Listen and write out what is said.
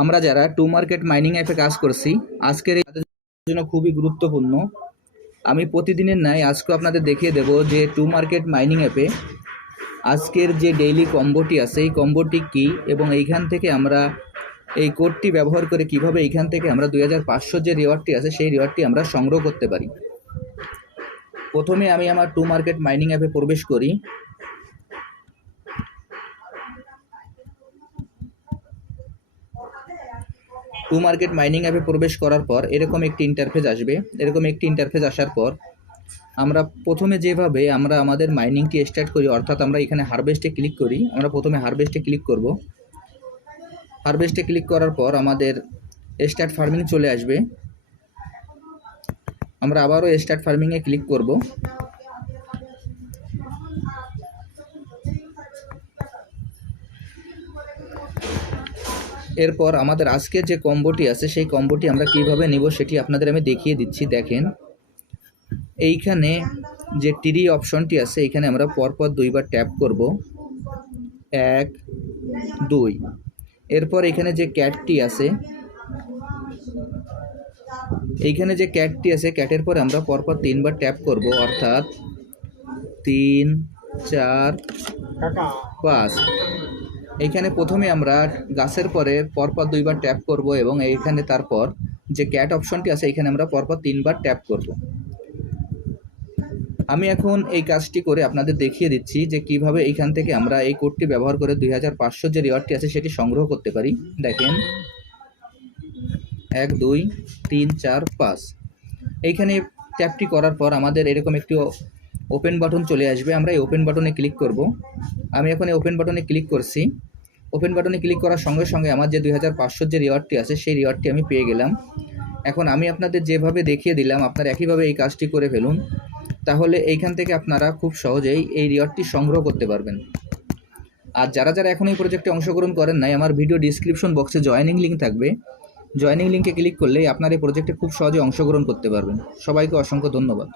আমরা যারা to market mining অ্যাপে কাজ করছি, আজকের এই জন্য খুবই গুরুত্বপূর্ণ। আমি প্রতিদিনের ন্যায় আজকে আপনাদের দেখিয়ে দেব যে টু মার্কেট মাইনিং অ্যাপে আজকের যে ডেইলি কম্বোটি আছে, এই কম্বোটি কী এবং এইখান থেকে আমরা এই কোডটি ব্যবহার করে কীভাবে এইখান থেকে আমরা দুই হাজার পাঁচশো যে রিওয়ার্ডটি আছে, সেই রিওয়ার্ডটি আমরা সংগ্রহ করতে পারি। প্রথমে আমি আমার টু মার্কেট মাইনিং অ্যাপে প্রবেশ করি। টু মার্কেট মাইনিং অ্যাপে প্রবেশ করার পর এরকম একটি ইন্টারফেস আসবে। এরকম একটি ইন্টারফেস আসার পর আমরা প্রথমে যেভাবে আমরা আমাদের মাইনিংটি স্টার্ট করি, অর্থাৎ আমরা এখানে হারভেস্টে ক্লিক করি, আমরা প্রথমে হারভেস্টে ক্লিক করব। হারভেস্টে ক্লিক করার পর আমাদের স্টার্ট ফার্মিং চলে আসবে। আমরা আবারও স্টার্ট ফার্মিংয়ে ক্লিক করব। এরপর আমাদের আজকের যে কম্বোটি আছে সেই কম্বোটি আমরা কীভাবে নিব সেটি আপনাদের আমি দেখিয়ে দিচ্ছি দেখেন। এইখানে যে টিরি অপশনটি আছে এখানে আমরা পরপর দুইবার ট্যাপ করব। এক দুই। এরপর এখানে যে ক্যাটটি আছে এইখানে যে ক্যাটটি আছে ক্যাটের পর আমরা পরপর তিনবার ট্যাপ করব অর্থাৎ তিন চার পাঁচ। এইখানে প্রথমে আমরা গাছের পরে পরপর দুইবার ট্যাপ করব এবং এইখানে তারপর যে ক্যাট অপশনটি আছে, এখানে আমরা পরপর তিনবার ট্যাপ করব। আমি এখন এই কাজটি করে আপনাদের দেখিয়ে দিচ্ছি যে কীভাবে এইখান থেকে আমরা এই কোডটি ব্যবহার করে দুই হাজার পাঁচশো যে রিওয়ার্ডটি আছে, সেটি সংগ্রহ করতে পারি। দেখেন, এক, দুই, তিন, চার, পাঁচ। এইখানে ট্যাপটি করার পর আমাদের এরকম একটি ওপেন বাটন চলে আসবে, আমরা এই ওপেন বাটনে ক্লিক করব। আমি এখন এই ওপেন বাটনে ক্লিক করছি। ওপেন বাটনে ক্লিক করার সঙ্গে সঙ্গে আমার যে দুই হাজার যে রিওয়ার্ডটি আছে, সেই রিওয়ার্ডটি আমি পেয়ে গেলাম। এখন আমি আপনাদের যেভাবে দেখিয়ে দিলাম, আপনারা একইভাবে এই কাজটি করে ফেলুন। তাহলে এইখান থেকে আপনারা খুব সহজেই এই রিওয়ার্ডটি সংগ্রহ করতে পারবেন। আর যারা যারা এখন এই প্রজেক্টে অংশগ্রহণ করেন নাই, আমার ভিডিও ডিসক্রিপশন বক্সে জয়েনিং লিঙ্ক থাকবে। জয়েনিং লিঙ্কে ক্লিক করলেই আপনার এই প্রজেক্টে খুব সহজে অংশগ্রহণ করতে পারবেন। সবাইকে অসংখ্য ধন্যবাদ।